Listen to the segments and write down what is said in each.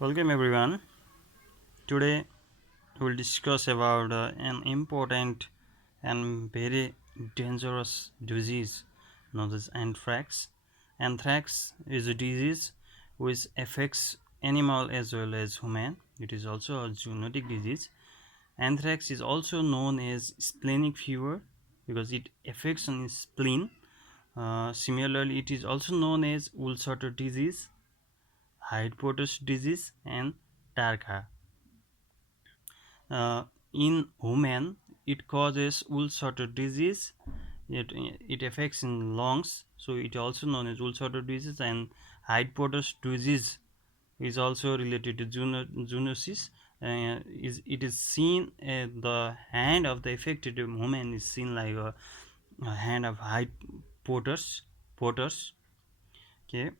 Welcome everyone. Today we will discuss about an important and very dangerous disease known as anthrax. Anthrax is a disease which affects animal as well as human. It is also a zoonotic disease. Anthrax is also known as splenic fever because it affects on spleen. Similarly, it is also known as ulcer disease, Hyde-Potter's disease, and Tarka. In women, it causes ulcer disease. It affects in lungs, so it also known as ulcer disease. And Hyde-Potter's disease is also related to zoonosis. It is seen the hand of the affected woman is seen like a hand of Hyde-Potter's. Okay,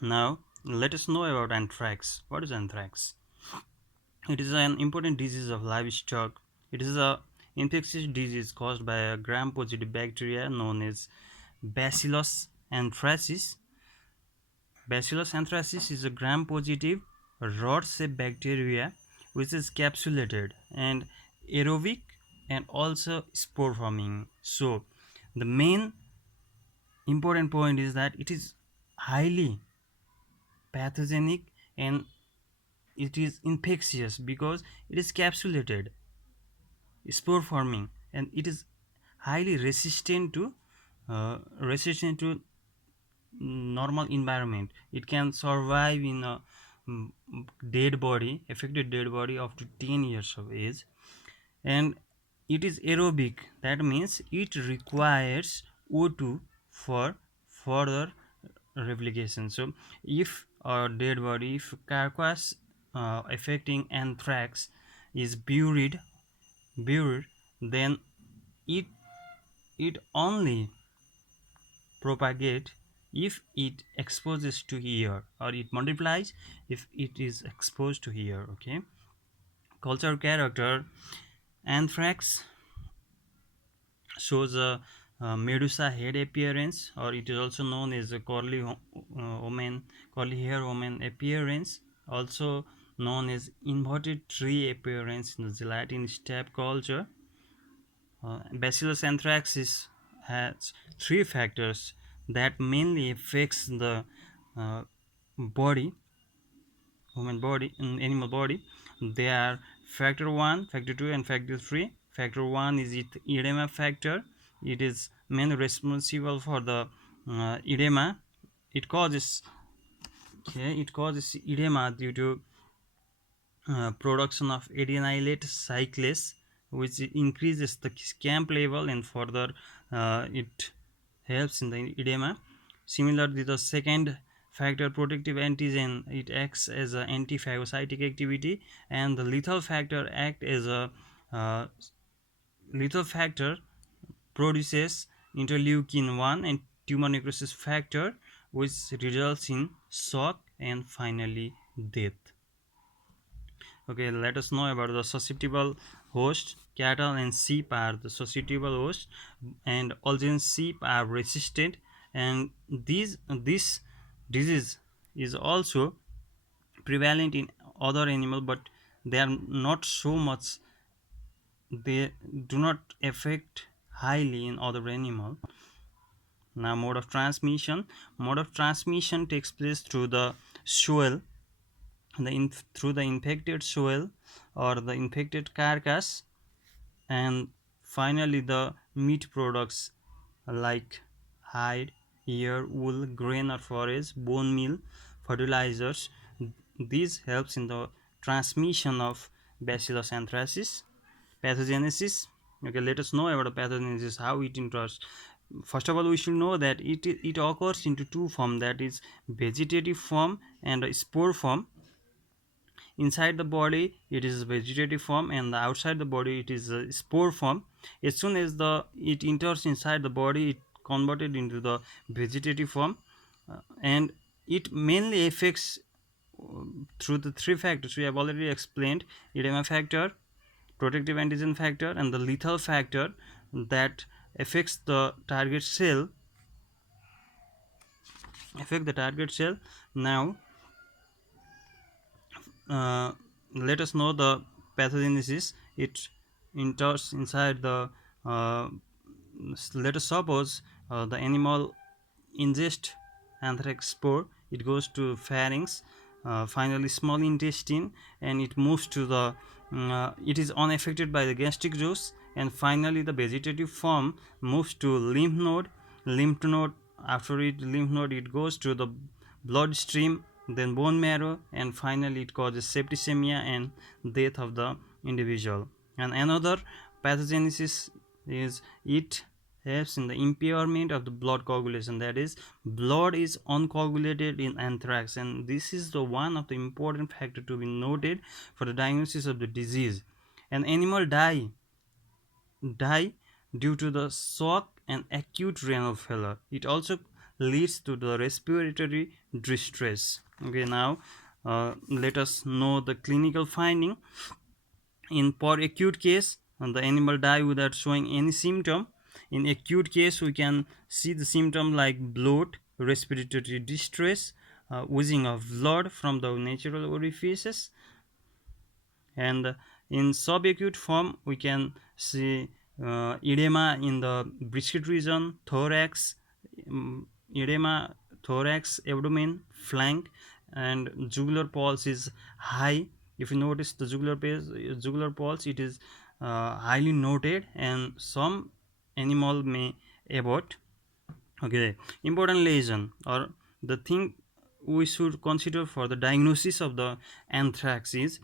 now let us know about anthrax. What is anthrax? It is an important disease of livestock. It is a infectious disease caused by a gram-positive bacteria known as Bacillus anthracis. Bacillus anthracis is a gram-positive rod-shaped bacteria which is capsulated and aerobic and also spore-forming. So, the main important point is that it is highly pathogenic and it is infectious because it is capsulated, spore forming, and it is highly resistant to normal environment. It can survive in a mm, affected dead body up to 10 years of age. And it is aerobic, that means it requires O2 for further replication. So if a dead body, if carcass affecting anthrax is buried, then it it only propagate if it exposes to air, or it multiplies if it is exposed to air. Okay, cultural character. Anthrax shows a medusa head appearance, or it is also known as a curly hair woman appearance, also known as inverted tree appearance in the Latin steppe culture. Bacillus anthracis has three factors that mainly affects the uh, body, human body, and animal body. They are factor 1, factor 2, and factor 3. Factor 1 is edema factor. It is mainly responsible for the edema. It causes edema due to production of adenylate cyclase, which increases the camp level and further it helps in the edema. Similarly, the second factor, protective antigen, it acts as an anti-phagocytic activity, and the lethal factor act as a uh, lethal factor produces interleukin 1 and tumor necrosis factor, which results in shock and finally death. Okay, let us know about the susceptible host. Cattle and sheep are the susceptible host, and also sheep are resistant. And this disease is also prevalent in other animal, but they are not so much. They do not affect highly in other animal. Now, mode of transmission. Mode of transmission takes place through the soil, through the infected soil or the infected carcass, and finally the meat products like hide, hair, wool, grain or forage, bone meal, fertilizers. These helps in the transmission of bacillus anthracis. Pathogenesis. Okay, let us know about the pathogenesis, how it enters. First of all, we should know that it occurs into two forms, that is vegetative form and a spore form. Inside the body it is vegetative form, and outside the body it is a spore form. As soon as it enters inside the body, it converted into the vegetative form, and it mainly affects through the three factors we have already explained: edema factor, protective antigen factor, and the lethal factor that affects the target cell affect the target cell. Now uh, let us know the pathogenesis. It enters inside the uh, let us suppose the animal ingest anthrax spore. It goes to pharynx, finally small intestine, and it moves to the it is unaffected by the gastric juice, and finally the vegetative form moves to lymph node. After it lymph node, it goes to the bloodstream, then bone marrow, and finally it causes septicemia and death of the individual. And another pathogenesis is it helps in the impairment of the blood coagulation, that is, blood is uncoagulated in anthrax, and this is the one of the important factor to be noted for the diagnosis of the disease. An animal die due to the shock and acute renal failure. It also leads to the respiratory distress. Okay, now let us know the clinical finding. In for acute case, the animal die without showing any symptom. In acute case, we can see the symptom like bloat, respiratory distress, oozing of blood from the natural orifices, and in subacute form we can see edema in the brisket region, thorax, edema, thorax, abdomen, flank, and jugular pulse is high. If you notice the jugular pulse, it is highly noted, and some animal may abort. Okay, important lesion or the thing we should consider for the diagnosis of the anthrax is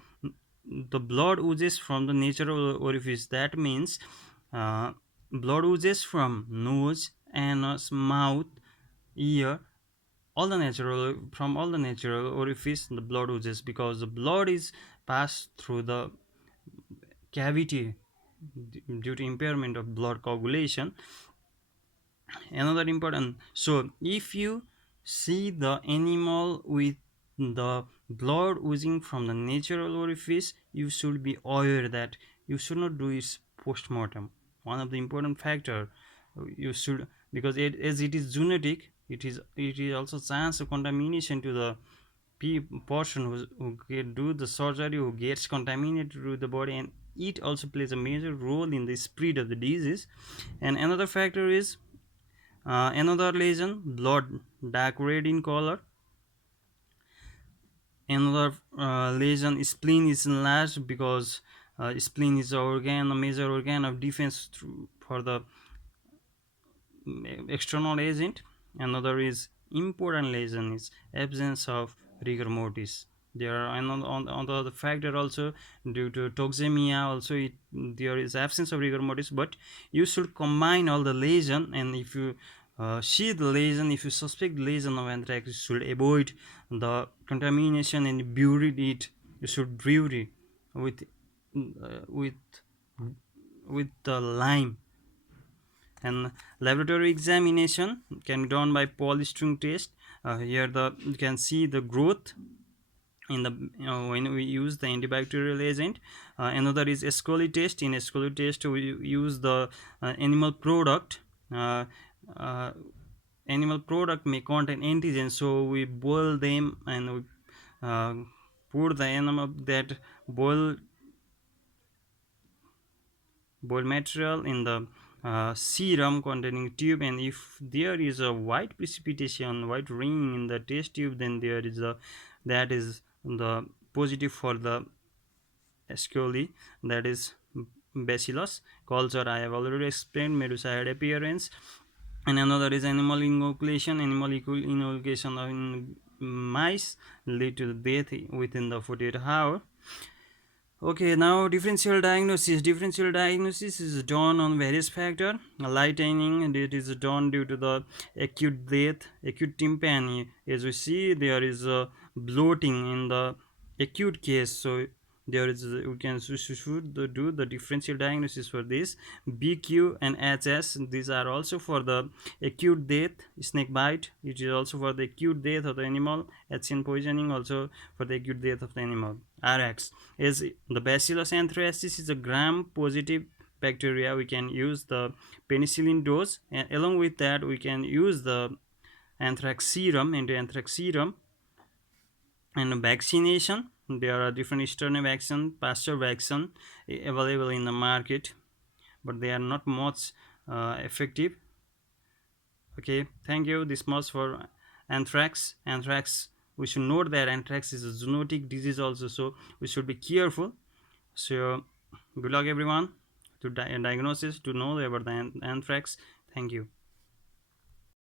the blood oozes from the natural orifice. That means blood oozes from nose, anus, mouth, ear, all the natural orifice. The blood oozes because the blood is passed through the cavity due to impairment of blood coagulation. Another important, so if you see the animal with the blood oozing from the natural orifice, you should be aware that you should not do its post-mortem. One of the important factor you should, because as it is genetic, it is also chance of contamination to the person who do the surgery, who gets contaminated to the body, and it also plays a major role in the spread of the disease. And another factor is another lesion, blood dark red in color. Another lesion, spleen is enlarged because spleen is a major organ of defense for the external agent. Another is important lesion is absence of rigor mortis. There are another factor also due to toxemia. Also, there is absence of rigor mortis, but you should combine all the lesion, and if you see the lesion, if you suspect lesion of anthrax, you should avoid the contamination and bury it. You should bury with with the lime. And laboratory examination can be done by polystring test. Here you can see the growth in the when we use the antibacterial agent. Another is Escoli test. In Escoli test we use the animal product. Uh, Animal product may contain antigens, so we boil them and we put the animal that boil material in the serum containing tube, and if there is a white precipitation, white ring in the test tube, then there is a that is the positive for the Escoli, that is bacillus. Culture I have already explained, medusa appearance. And another is animal inoculation. Animal inoculation in mice lead to death within the 48 hour. Okay, now differential diagnosis. Differential diagnosis is done on various factors. Lightening, it is done due to the acute death, acute tympani. As we see, there is a bloating in the acute case. So there is we should do the differential diagnosis for this. BQ and HS, these are also for the acute death. Snake bite, it is also for the acute death of the animal. HN poisoning, also for the acute death of the animal. RX is the Bacillus anthracis is a gram positive bacteria. We can use the penicillin dose, and along with that we can use the anthrax serum, anti-anthrax serum. And vaccination, There are different external vaccine, pasture vaccine available in the market, but they are not much effective. Okay, thank you. This much for anthrax. We should note that anthrax is a zoonotic disease also, so we should be careful. So good luck everyone to diagnosis to know about the anthrax. Thank you.